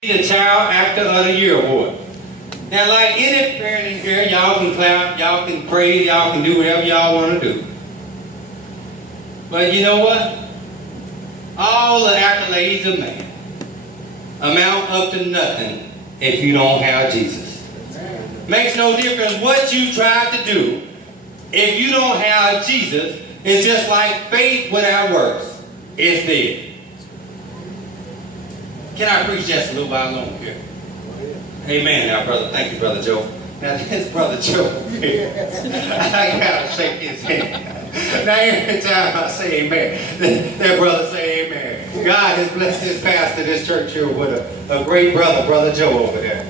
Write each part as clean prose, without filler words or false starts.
The Child Actor of the Year Award. Now, like any parent in here, y'all can clap, y'all can praise, y'all can do whatever y'all want to do. But you know what? All the accolades of man amount up to nothing if you don't have Jesus. Makes no difference what you try to do. If you don't have Jesus, it's just like faith without works. It's dead. Can I preach just a little while longer here? Amen now, brother. Thank you, Brother Joe. Now, this Brother Joe here, I gotta shake his hand. Now, every time I say amen, that brother say amen. God has blessed this pastor, this church here, with a great brother, Brother Joe over there.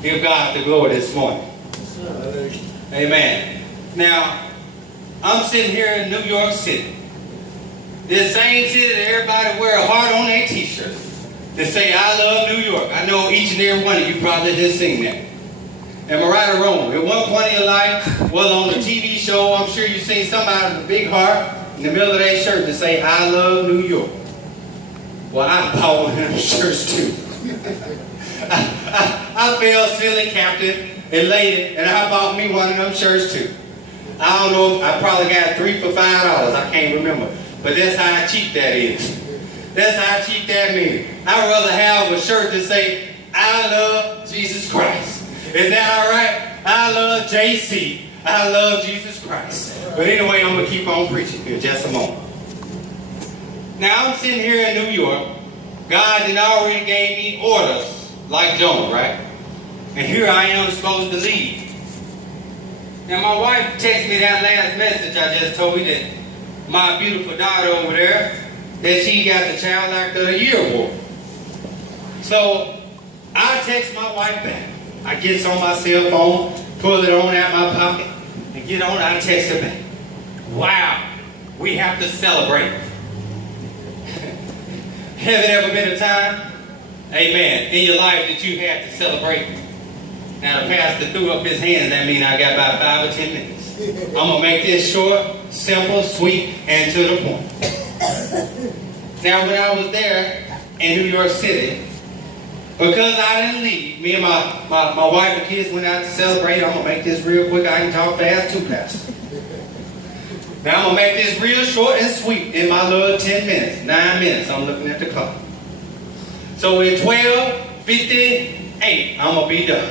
Give God the glory this morning. Amen. Now, I'm sitting here in New York City. This same city that everybody wear a heart on their t-shirt. To say, I love New York. I know each and every one of you probably just sing that. Am I right or wrong? At one point in your life, well, on the TV show, I'm sure you've seen somebody with a big heart in the middle of their shirt to say, I love New York. Well, I bought one of them shirts too. I felt silly, captain, elated, and I bought me one of them shirts too. I don't know, I probably got 3 for $5. I can't remember. But that's how cheap that is. That's how cheap that means. I'd rather have a shirt that say, I love Jesus Christ. Is that all right? I love JC. I love Jesus Christ. But anyway, I'm going to keep on preaching here just a moment. Now, I'm sitting here in New York. God had already gave me orders like Jonah, right? And here I am supposed to leave. Now, my wife texted me that last message I just told you that my beautiful daughter over there, that she got the Child Actor of the Year Award. So I text my wife back. I get on my cell phone, pull it on out my pocket, and get on, I text her back. Wow, we have to celebrate. Have it ever been a time, amen, in your life that you had to celebrate? Now the pastor threw up his hand, that means I got about 5 or 10 minutes. I'm going to make this short, simple, sweet, and to the point. Now, when I was there in New York City, because I didn't leave, me and my wife and kids went out to celebrate. I'm going to make this real quick. I can talk fast too, Pastor. Now, I'm going to make this real short and sweet in my little 10 minutes, 9 minutes. I'm looking at the clock. So, in 12:58, I'm going to be done.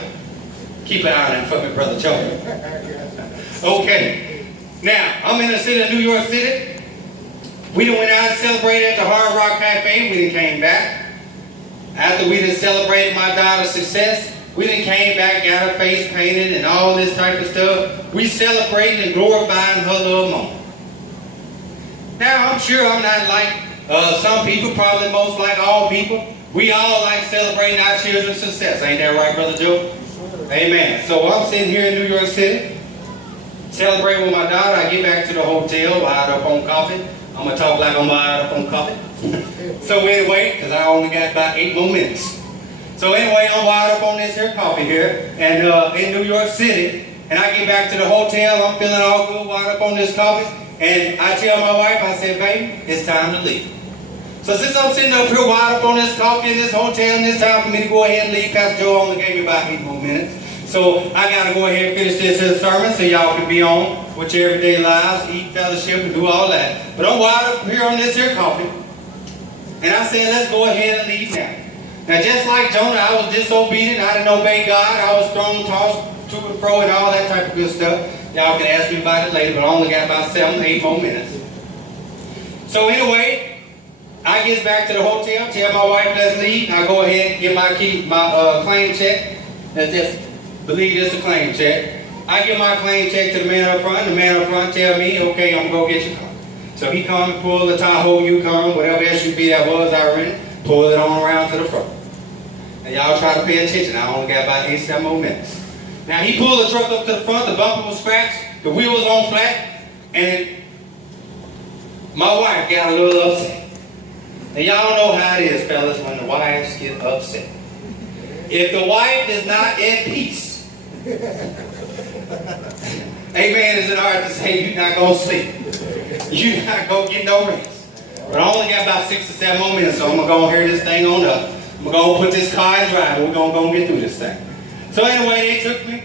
Keep an eye on that for me, Brother Joe. Okay. Now, I'm in the city of New York City. We done went out and celebrated at the Hard Rock Cafe. We done came back. After we done celebrated my daughter's success, we done came back, got her face painted and all this type of stuff. We celebrating and glorifying her little moment. Now, I'm sure I'm not like some people, probably most like all people. We all like celebrating our children's success. Ain't that right, Brother Joe? Amen. So I'm sitting here in New York City, celebrating with my daughter. I get back to the hotel, wired up on coffee. I'm going to talk like I'm wired up on coffee. So anyway, because I only got about 8 more minutes. So anyway, I'm wired up on this here coffee here, and in New York City. And I get back to the hotel, I'm feeling all good, wired up on this coffee. And I tell my wife, I said, baby, it's time to leave. So since I'm sitting up here wired up on this coffee in this hotel, and it's time for me to go ahead and leave, Pastor Joe only gave me about 8 more minutes. So I got to go ahead and finish this here sermon so y'all can be on with your everyday lives, eat, fellowship, and do all that. But I'm wired up here on this here coffee. And I said, let's go ahead and leave now. Now, just like Jonah, I was disobedient. I didn't obey God. I was thrown, tossed to and fro and all that type of good stuff. Y'all can ask me about it later, but I only got about 7, 8 more minutes. So anyway, I get back to the hotel, tell my wife, let's leave. I go ahead and get my claim check. Let's just believe this is a claim check. I give my claim check to the man up front. The man up front tell me, okay, I'm going to go get your car. So he come and pull the Tahoe Yukon, whatever SUV that was I rented, pull it on around to the front. And y'all try to pay attention. I only got about 8, 7 more minutes. Now he pulled the truck up to the front. The bumper was scratched. The wheel was on flat. And my wife got a little upset. And y'all know how it is, fellas, when the wives get upset. If the wife is not in peace, amen, is it hard to say you're not going to sleep? You're not going to get no rest. But I only got about 6 or 7 more minutes, so I'm going to go and hurry this thing on up. I'm We're going to put this car in drive. We're going to go and get through this thing. So anyway, they took me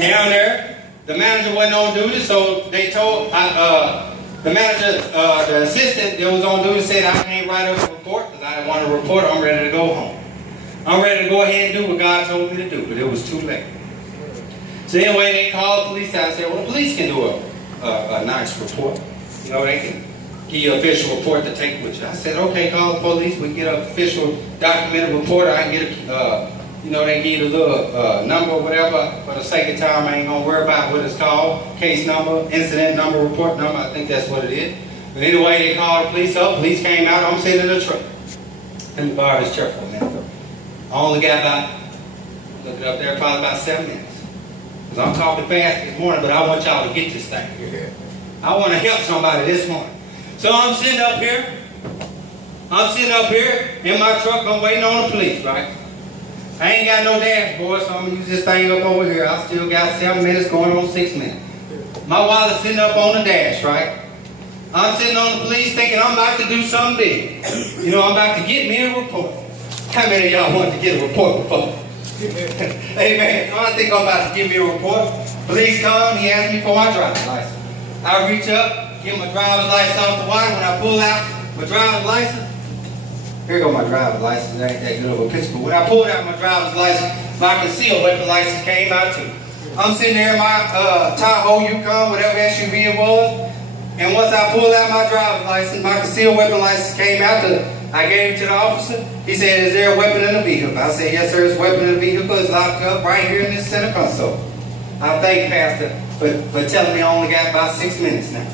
down there. The manager wasn't on duty, so they told the manager, the assistant that was on duty said, I can't write up a report because I didn't want to report. I'm ready to go home. I'm ready to go ahead and do what God told me to do, but it was too late. So anyway, they called the police out and said, well, the police can do a nice report. You know, they can give you an official report to take with you. I said, okay, call the police. We can get an official documented report. I can get a, you know, they give you a little number or whatever. For the sake of time, I ain't going to worry about what it's called. Case number, incident number, report number. I think that's what it is. But anyway, they called the police up. Police came out. I'm sitting in the truck. In the bar is church for a minute. I only got about, look it up there, probably about 7 minutes. Because I'm talking fast this morning, but I want y'all to get this thing here. I want to help somebody this morning. So I'm sitting up here. I'm sitting up here in my truck. I'm waiting on the police, right? I ain't got no dashboard, so I'm going to use this thing up over here. I still got 7 minutes going on 6 minutes. My wallet's sitting up on the dash, right? I'm sitting on the police thinking I'm about to do something big. You know, I'm about to get me a report. How many of y'all want to get a report before? Amen. I think I'm about to give me a report. Police come, he asked me for my driver's license. I reach up, get my driver's license off the wire. When I pull out my driver's license, here go my driver's license. That ain't that good of a picture. But when I pulled out my driver's license, my concealed weapon license came out too. I'm sitting there in my Tahoe, Yukon, whatever SUV it was. And once I pulled out my driver's license, my concealed weapon license came out. I gave it to the officer. He said, is there a weapon in the vehicle? I said, yes, sir, there's a weapon in the vehicle. It's locked up right here in this center console. I thank Pastor for telling me I only got about 6 minutes now.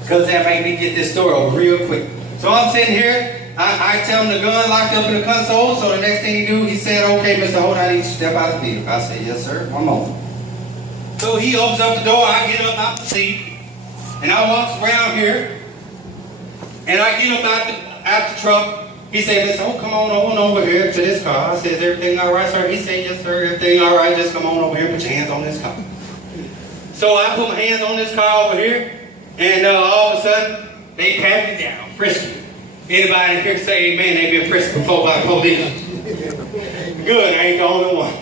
Because that made me get this story over real quick. So I'm sitting here. I tell him the gun locked up in the console. So the next thing he do, he said, okay, Mr. Holt, I need you to step out of the vehicle. I said, yes, sir, one moment. So he opens up the door. I get up out the seat. And I walks around here. And I get up out the truck. He said, Mr. Holt, come on over here to this car. I said, is everything all right, sir? He said, yes, sir, everything all right. Just come on over here and put your hands on this car. So I put my hands on this car over here. And all of a sudden, they pat me down, frisk me. Anybody here say amen, they've been frisked before by police? Good, I ain't the only one.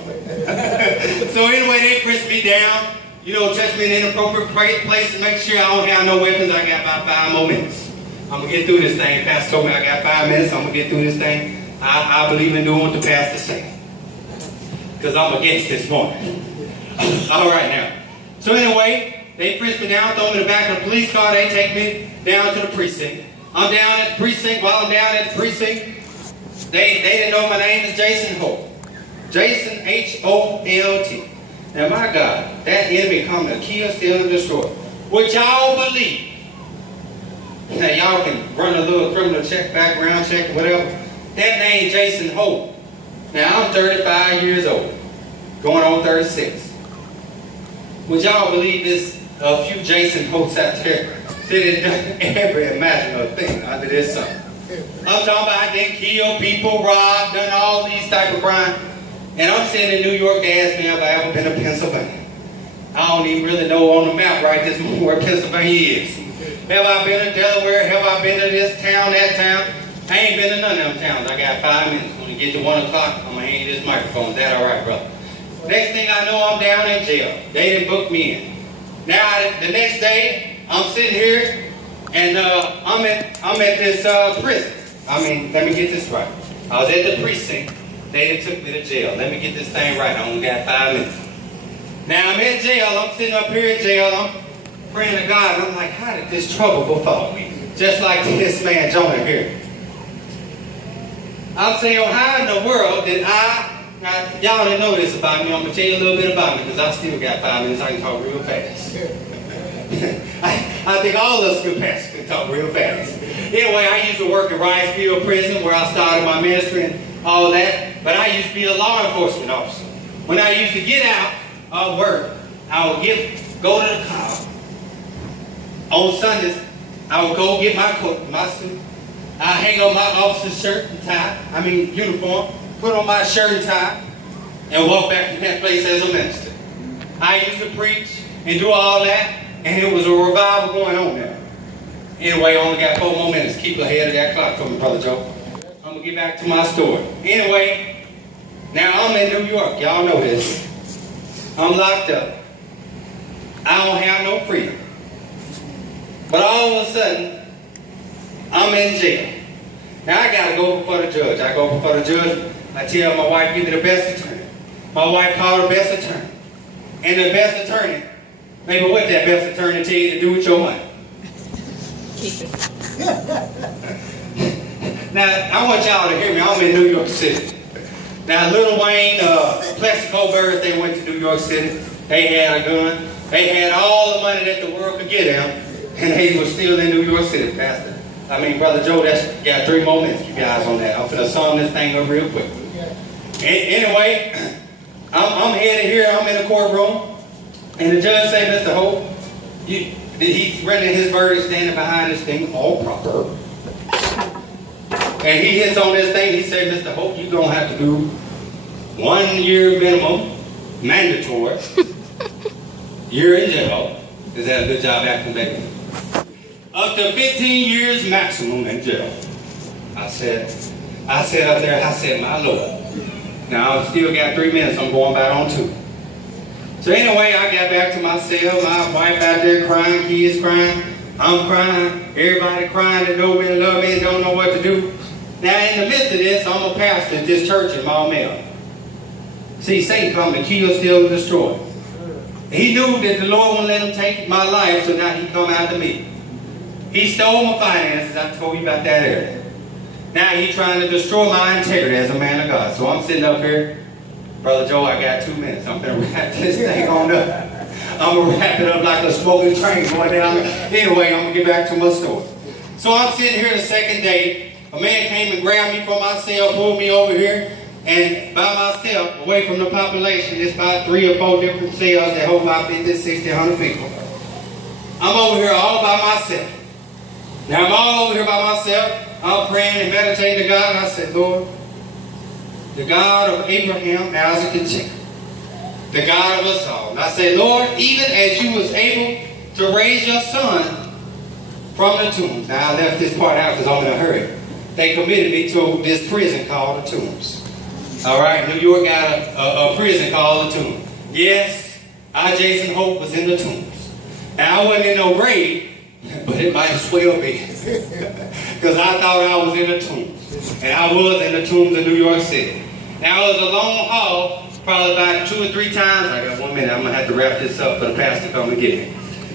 So anyway, they frisked me down. You know, touch me in an inappropriate place to make sure I don't have no weapons. I got about 5 more minutes. I'm going to get through this thing. Pastor told me I got 5 minutes. I'm going to get through this thing. I believe in doing what the pastor says. Because I'm against this morning. All right now. So anyway, they frisk me down, throw me in the back of the police car. They take me down to the precinct. I'm down at the precinct. While I'm down at the precinct, they didn't know my name is Jason Holt. Jason H-O-L-T. Now my God, that enemy come to kill, steal, and destroy. Would y'all believe? Now y'all can run a little criminal check, background check, whatever. That name Jason Holt. Now I'm 35 years old, going on 36. Would y'all believe this? A few Jason Holts out there did every imaginable thing under this sun. I'm talking about they kill people, rob, done all these type of crime. And I'm sitting in New York. They asked me if I ever been to Pennsylvania. I don't even really know on the map right this moment where Pennsylvania is. Have I been to Delaware? Have I been to this town, that town? I ain't been to none of them towns. I got 5 minutes. When you get to 1 o'clock, I'm going to hand you this microphone. Is that all right, brother? Next thing I know, I'm down in jail. They didn't book me in. Now, the next day, I'm sitting here, and I'm at this prison. I mean, let me get this right. I was at the precinct. They done took me to jail. Let me get this thing right. I only got 5 minutes. Now, I'm in jail. I'm sitting up here in jail. I'm praying to God. And I'm like, how did this trouble befall me? Just like this man Jonah here. I'm saying, well, how in the world did y'all didn't know this about me. I'm going to tell you a little bit about me because I still got 5 minutes. I can talk real fast. I think all of us good pastors can talk real fast. Anyway, I used to work at Ricefield Prison where I started my ministry and all that. But I used to be a law enforcement officer. When I used to get out of work, I would go to the car. On Sundays, I would go get my coat, my suit. I hang on my officer's shirt and tie, uniform, put on my shirt and tie, and walk back to that place as a minister. I used to preach and do all that, and it was a revival going on there. Anyway, I only got 4 more minutes. Keep ahead of that clock for me, Brother Joe. I'm going to gonna get back to my story. Anyway, now I'm in New York. Y'all know this. I'm locked up. I don't have no freedom. But all of a sudden, I'm in jail. Now I gotta go before the judge. I go before the judge. I tell my wife, give me the best attorney. My wife called the best attorney. And the best attorney, maybe what that best attorney tell you to do with your money? Keep it. Now, I want y'all to hear me. I'm in New York City. Now, Lil Wayne, Plexico Birds, they went to New York City. They had a gun. They had all the money that the world could get them. And they were still in New York City, Pastor. I mean, Brother Joe, that's got 3 more minutes, you guys, on that. I'm going to sum this thing up real quick. Anyway, I'm headed here. I'm in the courtroom. And the judge said, Mr. Hope, he's rendering his verdict standing behind this thing, all proper. And he hits on this thing. He said, Mr. Hope, you're going to have to do 1 year minimum, mandatory, year in jail. Is that a good job acting, baby? Up to 15 years maximum in jail. I said up there, I said, my Lord. Now, I've still got 3 minutes. I'm going back on 2. So anyway, I got back to my cell. My wife out there crying, kids crying. I'm crying. Everybody crying that know me and love me and don't know what to do. Now, in the midst of this, I'm a pastor at this church in Maumelle. See, Satan come to kill, steal, and destroy. He knew that the Lord wouldn't let him take my life, so now he come after me. He stole my finances. I told you about that earlier. Now he's trying to destroy my integrity as a man of God. So I'm sitting up here. Brother Joe, I got 2 minutes. I'm going to wrap this thing on up. I'm going to wrap it up like a smoking train going down. Anyway, I'm going to get back to my story. So I'm sitting here the second day. A man came and grabbed me from my cell, pulled me over here, and by myself, away from the population, there's about 3 or 4 different cells that hold about 50, 60, 100 people. I'm over here all by myself. Now I'm all over here by myself. I'm praying and meditating to God, and I said, Lord, the God of Abraham, Isaac, and Jacob, the God of us all. And I said, Lord, even as you was able to raise your son from the tombs. Now I left this part out because I'm in a hurry. They committed me to this prison called the Tombs. All right, New York got a prison called the Tombs. Yes, I, Jason Hope, was in the Tombs. Now I wasn't in no grave, but it might as well be. Because I thought I was in the Tombs. And I was in the Tombs in New York City. Now it was a long haul, probably about 2 or 3 times. I got 1 minute, I'm going to have to wrap this up for the pastor to come and get me.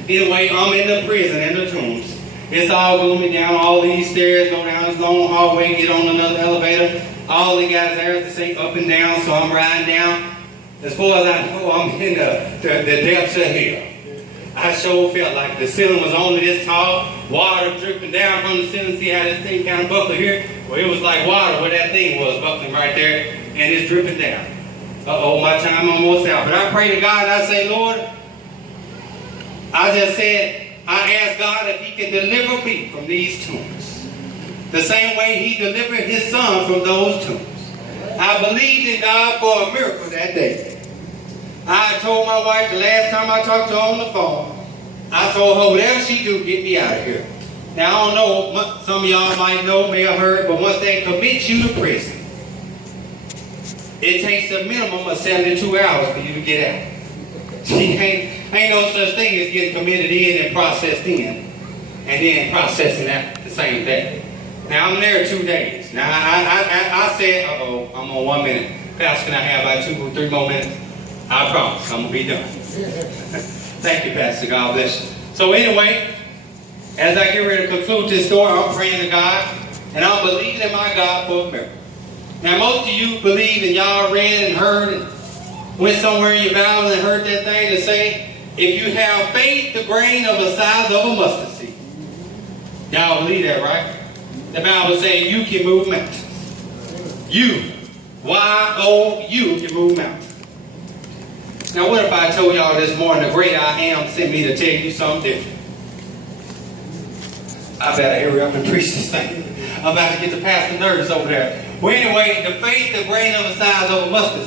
Anyway, I'm in the prison, in the Tombs. It's all gloomy down all these stairs, go down this long hallway, get on another elevator. All they got is air to say up and down, so I'm riding down. As far as I know, I'm in the depths of hell. I sure felt like the ceiling was only this tall, water dripping down from the ceiling. See how this thing kind of buckled here? Well, it was like water where that thing was, buckling right there, and it's dripping down. Uh-oh, my time almost out. But I pray to God and I say, Lord, I ask God if he can deliver me from these tombs. The same way he delivered his son from those tombs. I believed in God for a miracle that day. I told my wife the last time I talked to her on the phone, I told her whatever she do, get me out of here. Now I don't know, some of y'all might know, may have heard, but once they commit you to prison, it takes a minimum of 72 hours for you to get out. See, ain't no such thing as getting committed in and processed in, and then processing out the same day. Now I'm there 2 days. Now I said, uh-oh, I'm on 1 minute. Pastor, can I have about 2 or 3 more minutes? I promise, I'm gonna be done. Thank you, Pastor. God bless you. So anyway, as I get ready to conclude this story, I'm praying to God, and I'm believing in my God for a miracle. Now most of you believe, and y'all read and heard and went somewhere in your Bible and heard that thing to say, if you have faith the grain of the size of a mustard seed. Y'all believe that, right? The Bible says you can move mountains. You, Y-O-U, can move mountains. Now what if I told y'all this morning the great I am sent me to tell you something different? I better hurry up and preach this thing. I'm about to get the pastor nervous over there. Well anyway, the faith the grain of the size of a mustard seed.